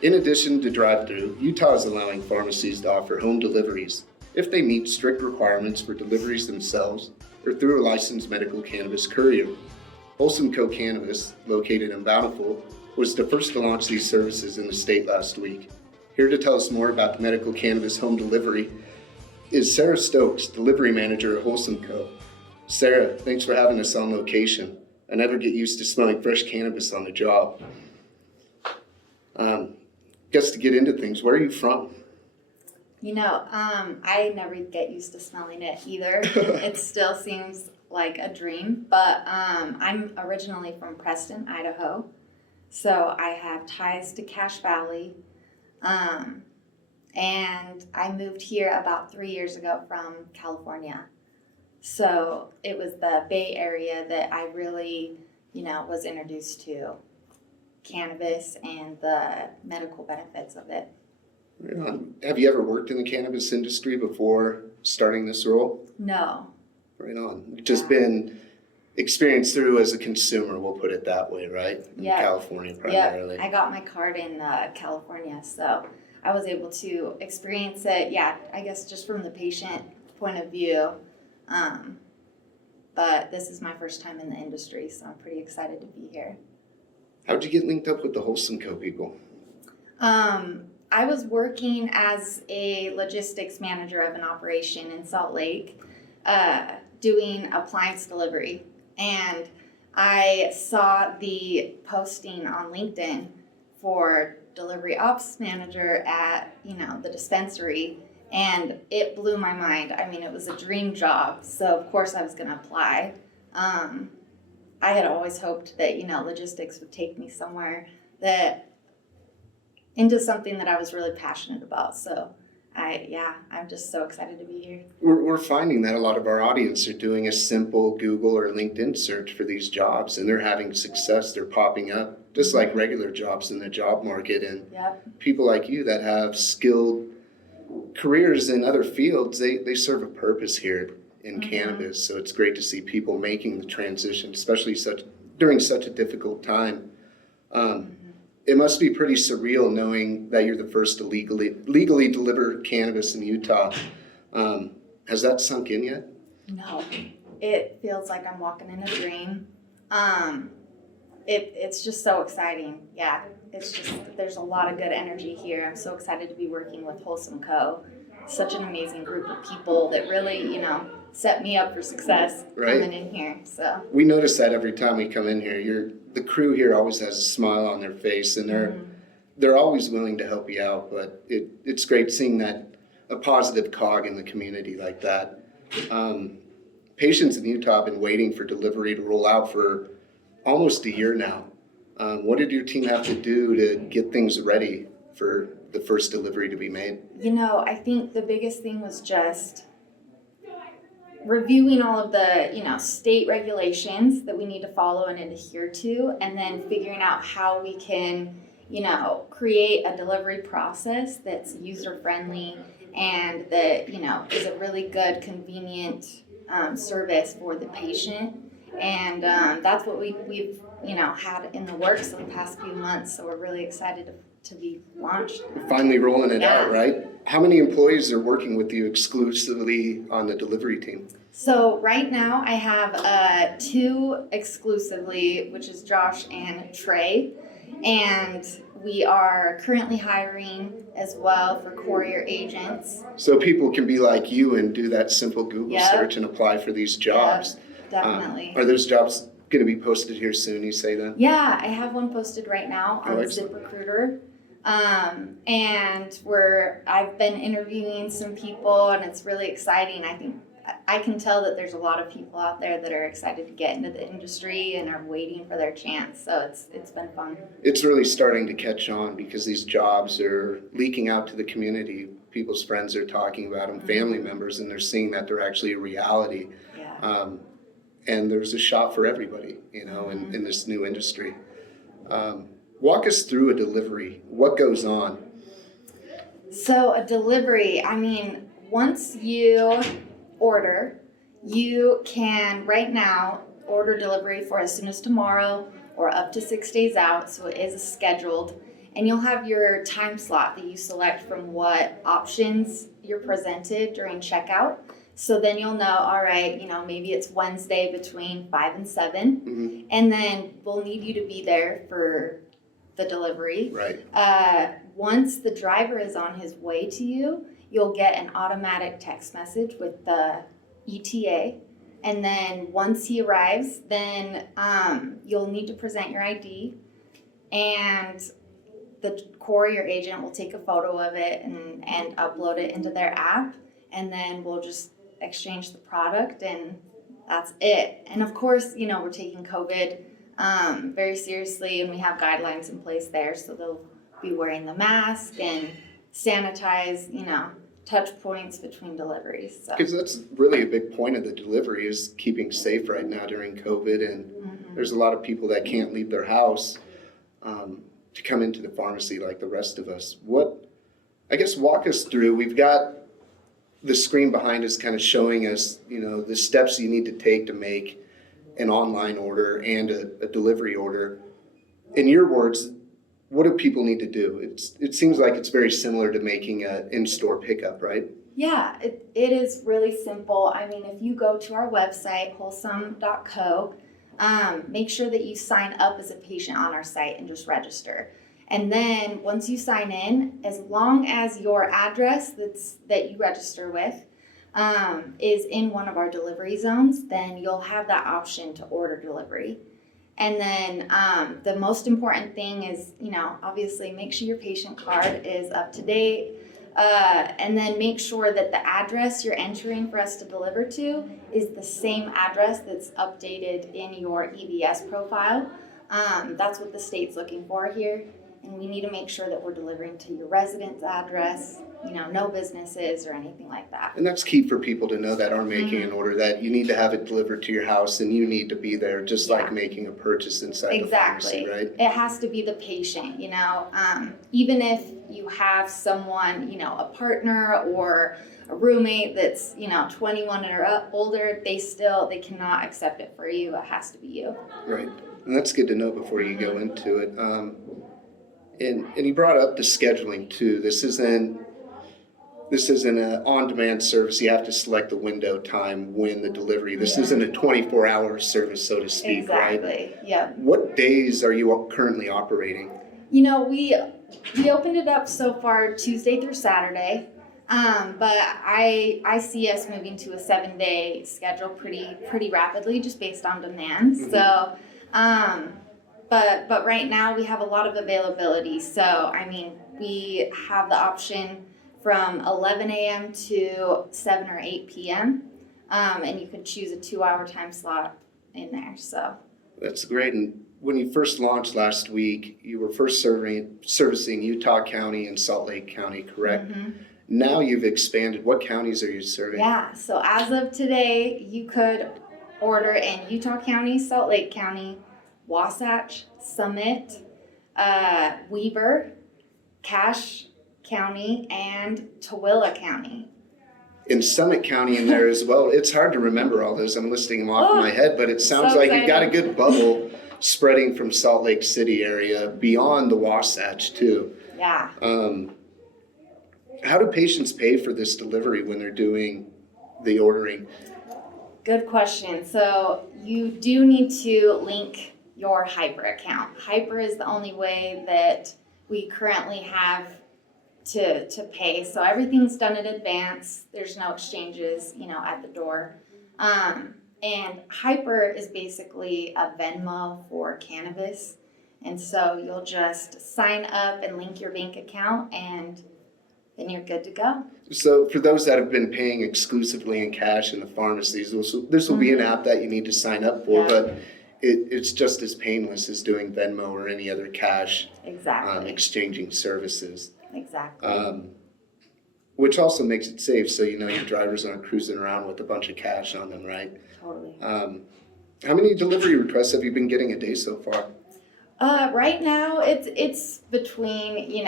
In addition to drive-through, Utah is allowing pharmacies to offer home deliveries if they meet strict requirements for deliveries themselves or through a licensed medical cannabis courier. Wholesome Co. Cannabis, located in Bountiful, was the first to launch these services in the state last week. Here to tell us more about the medical cannabis home delivery is Sarah Stokes, delivery manager at Wholesome Co. Sarah, thanks for having us on location. I never get used to smelling fresh cannabis on the job. Guess to get into things, where are you from? I never get used to smelling it either. It still seems like a dream, but I'm originally from Preston, Idaho. So I have ties to Cache Valley. And I moved here about 3 years ago from California. So it was the Bay Area that I really, was introduced to cannabis and the medical benefits of it. Have you ever worked in the cannabis industry before starting this role? No. Right on. Just been experienced through as a consumer, we'll put it that way, right? In California primarily. Yeah, I got my card in California, so I was able to experience it, I guess just from the patient point of view. But this is my first time in the industry, so I'm pretty excited to be here. How'd you get linked up with the Wholesome Co. people? I was working as a logistics manager of an operation in Salt Lake, doing appliance delivery. And I saw the posting on LinkedIn for delivery ops manager at, the dispensary, and it blew my mind. I mean, it was a dream job, so of course I was going to apply. I had always hoped that, logistics would take me somewhere into something that I was really passionate about. So I'm just so excited to be here. We're finding that a lot of our audience are doing a simple Google or LinkedIn search for these jobs, and they're having success. They're popping up just like regular jobs in the job market. And people like you that have skilled careers in other fields, they serve a purpose here in cannabis. So it's great to see people making the transition, especially during such a difficult time. It must be pretty surreal knowing that you're the first to legally deliver cannabis in Utah. Has that sunk in yet? No, it feels like I'm walking in a dream. It's just so exciting. Yeah, it's just, there's a lot of good energy here. I'm so excited to be working with Wholesome Co. Such an amazing group of people that really, set me up for success coming in here. So we notice that every time we come in here. The crew here always has a smile on their face, and they're always willing to help you out. But it's great seeing that a positive cog in the community like that. Patients in Utah have been waiting for delivery to roll out for almost a year now. What did your team have to do to get things ready for the first delivery to be made? I think the biggest thing was just reviewing all of the, state regulations that we need to follow and adhere to, and then figuring out how we can, create a delivery process that's user-friendly and that, is a really good, convenient service for the patient. And that's what we've had in the works in the past few months, so we're really excited to be launched. You're finally rolling it out, right? How many employees are working with you exclusively on the delivery team? So right now I have 2 exclusively, which is Josh and Trey, and we are currently hiring as well for courier agents. So people can be like you and do that simple Google search and apply for these jobs. Definitely. Are those jobs going to be posted here soon, you say then? Yeah, I have one posted right now on ZipRecruiter. And I've been interviewing some people, and it's really exciting. I can tell that there's a lot of people out there that are excited to get into the industry and are waiting for their chance. So it's been fun. It's really starting to catch on because these jobs are leaking out to the community. People's friends are talking about them, family members, and they're seeing that they're actually a reality. Yeah. And there's a shop for everybody, in this new industry. Walk us through a delivery. What goes on? So a delivery, once you order, you can right now order delivery for as soon as tomorrow or up to 6 days out. So it is scheduled. and you'll have your time slot that you select from what options you're presented during checkout. So then you'll know, all right, maybe it's Wednesday between 5 and 7, Mm-hmm. and then we'll need you to be there for the delivery. Right. Once the driver is on his way to you, you'll get an automatic text message with the ETA. And then once he arrives, then you'll need to present your ID, and the courier agent will take a photo of it and upload it into their app, and then we'll just exchange the product, and that's it. And of course, we're taking COVID very seriously, and we have guidelines in place there, so they'll be wearing the mask and sanitize, touch points between deliveries. Because that's really a big point of the delivery is keeping safe right now during COVID, and there's a lot of people that can't leave their house to come into the pharmacy like the rest of us. Walk us through, we've got the screen behind us kind of showing us, the steps you need to take to make an online order and a delivery order. In your words, what do people need to do? It seems like it's very similar to making an in-store pickup, right? Yeah, it is really simple. I mean, if you go to our website, wholesome.co, make sure that you sign up as a patient on our site and just register. And then once you sign in, as long as your address that you register with is in one of our delivery zones, then you'll have that option to order delivery. And then the most important thing is, obviously make sure your patient card is up to date. And then make sure that the address you're entering for us to deliver to is the same address that's updated in your EVS profile. That's what the state's looking for here. And we need to make sure that we're delivering to your residence address, no businesses or anything like that. And that's key for people to know that are making an order, that you need to have it delivered to your house and you need to be there, just like making a purchase inside the pharmacy, right? It has to be the patient, even if you have someone, a partner or a roommate that's, 21 or older, they cannot accept it for you. It has to be you. Right. And that's good to know before you go into it. And you brought up the scheduling too. This isn't an on-demand service. You have to select the window time when the delivery. This isn't a 24-hour service, so to speak, right? Exactly. Yeah. What days are you currently operating? We opened it up so far Tuesday through Saturday, but I see us moving to a 7-day schedule pretty rapidly, just based on demand. Mm-hmm. So. But right now we have a lot of availability. So, we have the option from 11 a.m. to 7 or 8 p.m. And you can choose a 2-hour time slot in there. So that's great. And when you first launched last week, you were first servicing Utah County and Salt Lake County, correct? Mm-hmm. Now you've expanded. What counties are you serving? Yeah. So as of today, you could order in Utah County, Salt Lake County, Wasatch, Summit, Weber, Cache County, and Tooele County. In Summit County in there as well. It's hard to remember all those. I'm listing them off in my head, but it sounds like you've got a good bubble spreading from Salt Lake City area beyond the Wasatch too. Yeah. How do patients pay for this delivery when they're doing the ordering? Good question. So you do need to link your Hyper account. Hyper is the only way that we currently have to pay. So everything's done in advance. There's no exchanges, at the door. And Hyper is basically a Venmo for cannabis. And so you'll just sign up and link your bank account, and then you're good to go. So for those that have been paying exclusively in cash in the pharmacies, this will be an app that you need to sign up for, but it's just as painless as doing Venmo or any other cash exchanging services. Exactly. Which also makes it safe, so your drivers aren't cruising around with a bunch of cash on them, right? Totally. How many delivery requests have you been getting a day so far? Right now, it's between,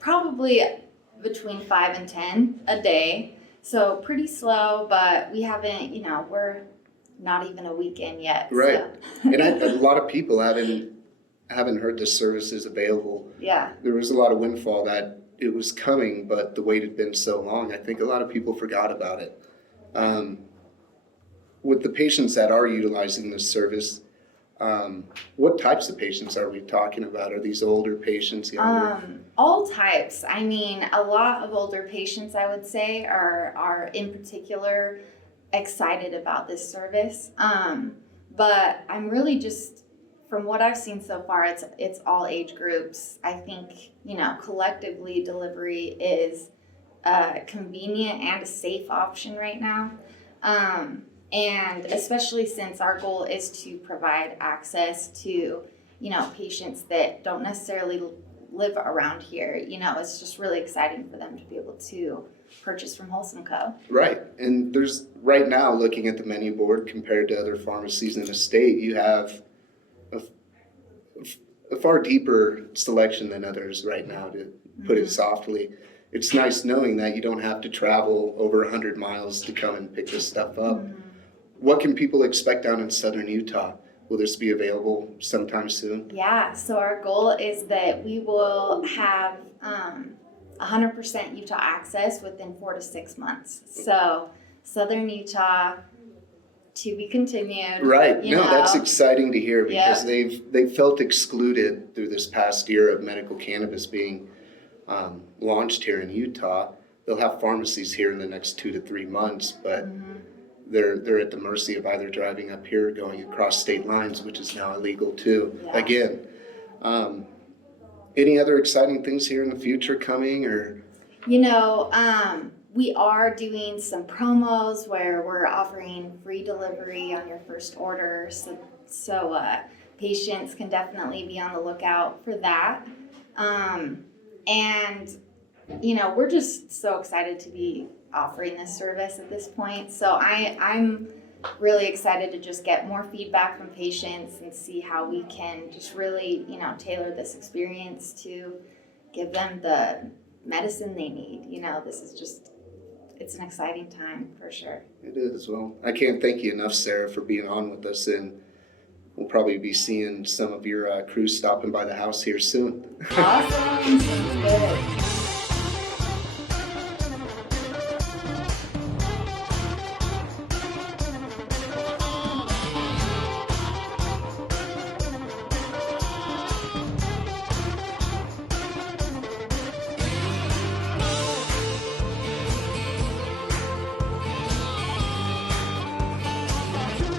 probably between 5 and 10 a day. So pretty slow, but we haven't, we're not even a week in yet. Right. So. And a lot of people haven't haven't heard this service is available. Yeah. There was a lot of windfall that it was coming, but the wait had been so long. I think a lot of people forgot about it. With the patients that are utilizing this service, what types of patients are we talking about? Are these older patients, younger? All types. I mean, a lot of older patients, I would say, are in particular excited about this service. But I'm really just, from what I've seen so far, it's all age groups. I think, collectively delivery is a convenient and a safe option right now. And especially since our goal is to provide access to, patients that don't necessarily live around here. It's just really exciting for them to be able to purchase from Wholesome Co. Right. And there's, right now, looking at the menu board compared to other pharmacies in the state, you have a far deeper selection than others right now, to put it softly. It's nice knowing that you don't have to travel over 100 miles to come and pick this stuff up. What can people expect down in southern Utah? Will this be available sometime soon? Yeah, so our goal is that we will have 100% Utah access within 4 to 6 months. So southern Utah, to be continued. Right. That's exciting to hear, because Yep. they've felt excluded through this past year of medical cannabis being launched here in Utah. They'll have pharmacies here in the next 2 to 3 months, but they're at the mercy of either driving up here or going across state lines, which is now illegal too. Yeah. Again, any other exciting things here in the future coming, or? We are doing some promos where we're offering free delivery on your first order. So patients can definitely be on the lookout for that. And we're just so excited to be offering this service at this point. So I'm really excited to just get more feedback from patients and see how we can just really, tailor this experience to give them the medicine they need. This is just, it's an exciting time for sure. It is. Well, I can't thank you enough, Sarah, for being on with us, and we'll probably be seeing some of your crew stopping by the house here soon. Awesome. Sounds good.